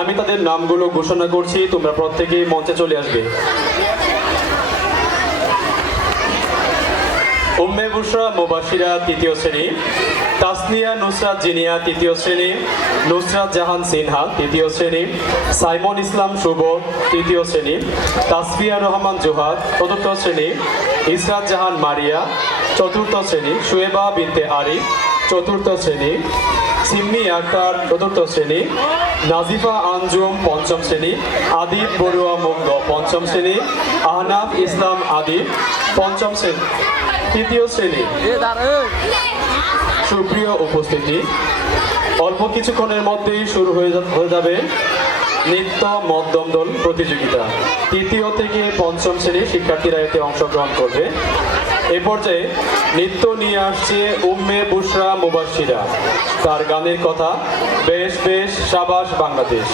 আমি তাদের নামগুলো ঘোষণা করছি, তোমরা প্রত্যেকেই মঞ্চে চলে আসবে। উম্মে বুশরা মুবাশিরা তৃতীয় শ্রেণী, তাসনিয়া নুসরাত জিনিয়া তৃতীয় শ্রেণী, নুসরাত জাহান সিনহা তৃতীয় শ্রেণী, সাইমন ইসলাম শুভ তৃতীয় শ্রেণী, তাসফিয়া রহমান জোহার চতুর্থ শ্রেণী, ইসরাত জাহান মারিয়া চতুর্থ শ্রেণী, শুয়েবা বিনতে আরিফ চতুর্থ শ্রেণী, সিম্মি আক্তার চতুর্থ শ্রেণী, নাজিফা আঞ্জুম পঞ্চম শ্রেণী, আদিব বড়ুয়া মুগ্ধ পঞ্চম শ্রেণী, আহনাফ ইসলাম আদিব পঞ্চম শ্রেণী তৃতীয় শ্রেণী। সুপ্রিয় উপস্থিতি, অল্প কিছুক্ষণের মধ্যেই শুরু হয়ে যাবে নৃত্য মধ্যমদল প্রতিযোগিতা। তৃতীয় থেকে পঞ্চম শ্রেণীর শিক্ষার্থীরা এতে অংশগ্রহণ করবে। এ পর্যায়ে নৃত্য নিয়ে আসছে উম্মে বুশরা মুবাশিরা, তার গানের কথা বেশ বেশ সাবাস বাংলাদেশ।